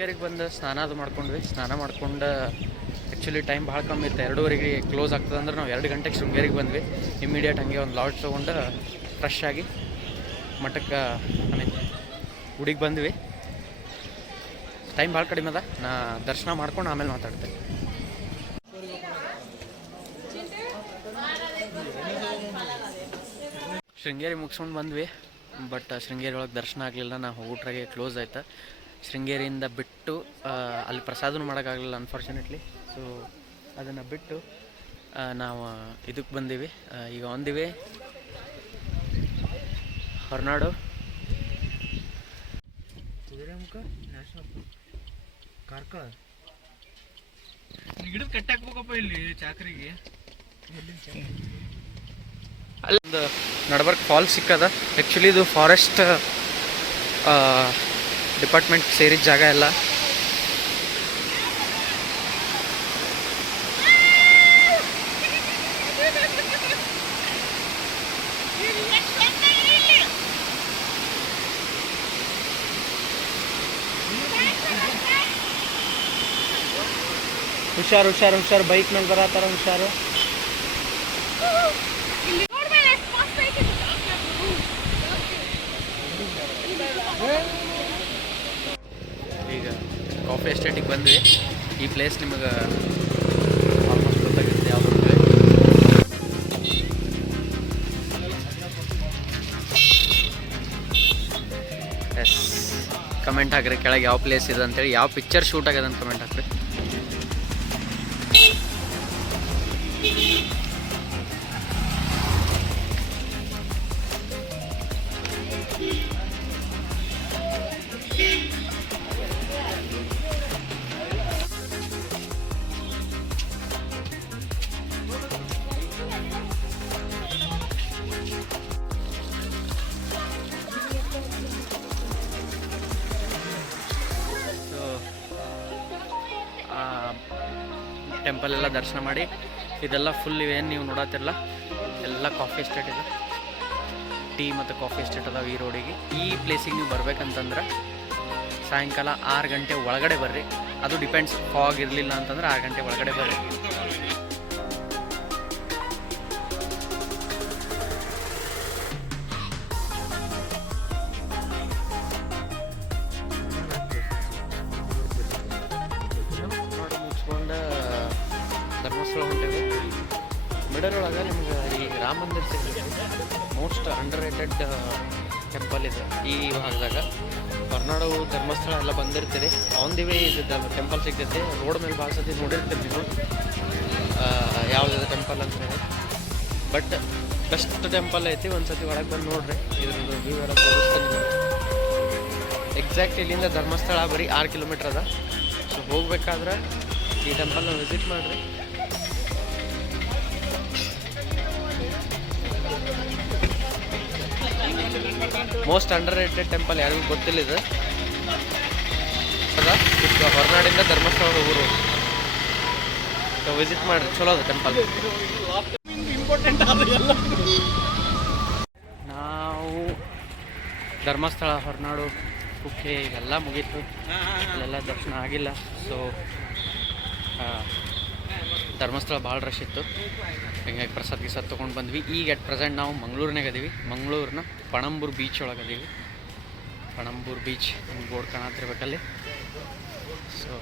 ಶೃಂಗೇರಿಗೆ ಬಂದು ಸ್ನಾನ ಅದು ಮಾಡ್ಕೊಂಡ್ವಿ. ಸ್ನಾನ ಮಾಡ್ಕೊಂಡು ಆ್ಯಕ್ಚುಲಿ ಟೈಮ್ ಭಾಳ ಕಮ್ಮಿ ಇತ್ತು. ಎರಡೂವರೆಗೆ ಕ್ಲೋಸ್ ಆಗ್ತದೆ ಅಂದ್ರೆ ನಾವು ಎರಡು ಗಂಟೆಗೆ ಶೃಂಗೇರಿಗೆ ಬಂದ್ವಿ. ಇಮ್ಮಿಡಿಯೇಟ್ ಹಂಗೆ ಒಂದು ಲಾಡ್ಜ್ ತೊಗೊಂಡು ಫ್ರೆಶ್ ಆಗಿ ಮಠಕ್ಕೆ ಐ ಮೀನ್ ಗುಡಿಗೆ ಬಂದ್ವಿ. ಟೈಮ್ ಭಾಳ ಕಡಿಮೆ ಅದ. ನಾ ದರ್ಶನ ಮಾಡ್ಕೊಂಡು ಆಮೇಲೆ ಮಾತಾಡ್ತೇನೆ. ಶೃಂಗೇರಿ ಮುಗಿಸ್ಕೊಂಡು ಬಂದ್ವಿ. ಬಟ್ ಶೃಂಗೇರಿ ಒಳಗೆ ದರ್ಶನ ಆಗಲಿಲ್ಲ. ನಾವು ಹೋಗೋಟ್ರಾಗೆ ಕ್ಲೋಸ್ ಆಯ್ತು. ಶೃಂಗೇರಿಯಿಂದ ಬಿಟ್ಟು ಅಲ್ಲಿ ಪ್ರಸಾದನೂ ಮಾಡೋಕ್ಕಾಗಲಿಲ್ಲ ಅನ್ಫಾರ್ಚುನೇಟ್ಲಿ ಸೊ ಅದನ್ನು ಬಿಟ್ಟು ನಾವು ಇದಕ್ಕೆ ಬಂದೀವಿ. ಈಗ ಒಂದಿವೆ. ಹೊರನಾಡು. ಕುದುರೆಮುಖ ನ್ಯಾಷನಲ್ ಕಾರ್ಕಳ. ಗಿಡದ ಕಟ್ಟಾಕ್ಬೇಕಪ್ಪ ಇಲ್ಲಿ ಚಾಕ್ರಿಗೆ. ಅಲ್ಲೊಂದು ನಡ್ಬರ್ಕ್ ಫಾಲ್ಸ್ ಸಿಕ್ಕದ. ಆ್ಯಕ್ಚುಲಿ ಇದು ಫಾರೆಸ್ಟ್ ಡಿಪಾರ್ಟ್ಮೆಂಟ್ ಸೇರಿದ ಜಾಗ ಎಲ್ಲ. ಹುಷಾರು ಹುಷಾರು ಹುಷಾರು ಬೈಕ್ ಮೇಲೆ ಬರತ್ತಾರ ಹುಷಾರು. ಈಗ ಕಾಫಿ ಎಸ್ಟೇಟಿಗೆ ಬಂದ್ವಿ. ಈ ಪ್ಲೇಸ್ ನಿಮಗೆ ಆಲ್ಮೋಸ್ಟ್ ಗೊತ್ತಾಗಿರುತ್ತೆ ಯಾವುದು ಎಸ್ ಕಮೆಂಟ್ ಹಾಕ್ರಿ, ಕೆಳಗೆ ಯಾವ ಪ್ಲೇಸ್ ಇದೆ ಅಂತೇಳಿ ಯಾವ ಪಿಕ್ಚರ್ ಶೂಟ್ ಆಗ್ಯದ ಅಂತ ಕಮೆಂಟ್ ಹಾಕ್ರಿ. ಟೆಂಪಲ್ ಎಲ್ಲ ದರ್ಶನ ಮಾಡಿ, ಇದೆಲ್ಲ ಫುಲ್ ಇವೇನು ನೀವು ನೋಡತ್ತಿರಲ್ಲ ಎಲ್ಲ ಕಾಫಿ ಎಸ್ಟೇಟ್ ಇದೆ. ಟೀ ಮತ್ತು ಕಾಫಿ ಎಸ್ಟೇಟ್ ಅದಾವೆ ಈ ರೋಡಿಗೆ ಈ ಪ್ಲೇಸಿಗೆ ನೀವು ಬರಬೇಕಂತಂದ್ರೆ, ಸಾಯಂಕಾಲ ಆರು ಗಂಟೆ ಒಳಗಡೆ ಬರ್ರಿ. ಅದು ಡಿಪೆಂಡ್ಸ್ ಫಾಗ್ ಇರಲಿಲ್ಲ ಅಂತಂದ್ರೆ ಆರು ಗಂಟೆ ಒಳಗಡೆ ಬರ್ರಿ. ಧರ್ಮಸ್ಥಳ ಹೊಂಟೇವೆ ಮಿಡಲ್ ಒಳಗೆ ನಿಮ್ಗೆ ಈ ರಾಮ ಮಂದಿರ ಸಿಗುತ್ತೆ ಮೋಸ್ಟ್ ಅಂಡರ್ ರೇಟೆಡ್ ಟೆಂಪಲ್ ಇದೆ ಈ ಭಾಗದಾಗ. ಹೊರನಾಡು ಧರ್ಮಸ್ಥಳ ಎಲ್ಲ ಬಂದಿರ್ತೀರಿ ಆನ್ ದಿ ವೇ ಇದು ಟೆಂಪಲ್ ಸಿಗ್ತೈತಿ ರೋಡ್ ಮೇಲೆ ಭಾಳ ಸತಿ ನೋಡಿರ್ತೀರಿ ನೀವು. ಯಾವುದಿದೆ ಟೆಂಪಲ್ ಅಂತ ಹೇಳಿ. ಬಟ್ ಬೆಸ್ಟ್ ಟೆಂಪಲ್ ಐತಿ. ಒಂದು ಸತಿ ಒಳಗೆ ಬಂದು ನೋಡ್ರಿ. ಇದ್ರದ್ದು ವ್ಯೂ ಎಲ್ಲ ತೋರಿಸ್ತೀನಿ ಎಕ್ಸಾಕ್ಟ್ ಇಲ್ಲಿಂದ ಧರ್ಮಸ್ಥಳ ಬರೀ ಆರು ಕಿಲೋಮೀಟ್ರ್ ಅದ. ಸೊ ಹೋಗ್ಬೇಕಾದ್ರೆ ಈ ಟೆಂಪಲ್ನ ವಿಸಿಟ್ ಮಾಡಿರಿ. ಮೋಸ್ಟ್ ಅಂಡರ್ ರೇಟೆಡ್ ಟೆಂಪಲ್ ಯಾರಿಗೂ ಗೊತ್ತಿಲ್ಲ ಇದು. ಹೊರನಾಡಿಂದ ಧರ್ಮಸ್ಥಳ ಊರು. ವಿಸಿಟ್ ಮಾಡಿರಿ, ಚಲೋ ಅದು ಟೆಂಪಲ್ ನಾವು ಧರ್ಮಸ್ಥಳ, ಹೊರನಾಡು, ಕುಕ್ಕೆ, ಇವೆಲ್ಲ ಮುಗೀತು. ಅಲ್ಲೆಲ್ಲ ದರ್ಶನ ಆಗಿಲ್ಲ. ಸೊ ಧರ್ಮಸ್ಥಳ ಭಾಳ ರಶ್ ಇತ್ತು. ಹಿಂಗಾಗಿ ಪ್ರಸಾದ್ ಗಿಸಾದ್ ತೊಗೊಂಡು ಬಂದ್ವಿ. ಈಗ ಎಟ್ ಪ್ರೆಸೆಂಟ್ ನಾವು ಮಂಗಳೂರಿನಾಗ ಅದೀವಿ. ಮಂಗಳೂರಿನ ಪಣಂಬೂರು ಬೀಚ್ ಒಳಗೆ ಅದೀವಿ. ಪಣಂಬೂರು ಬೀಚ್ ಬೋರ್ಡ್ ಕಾಣತ್ತಿರ್ಬೇಕಲ್ಲಿ ಸೊ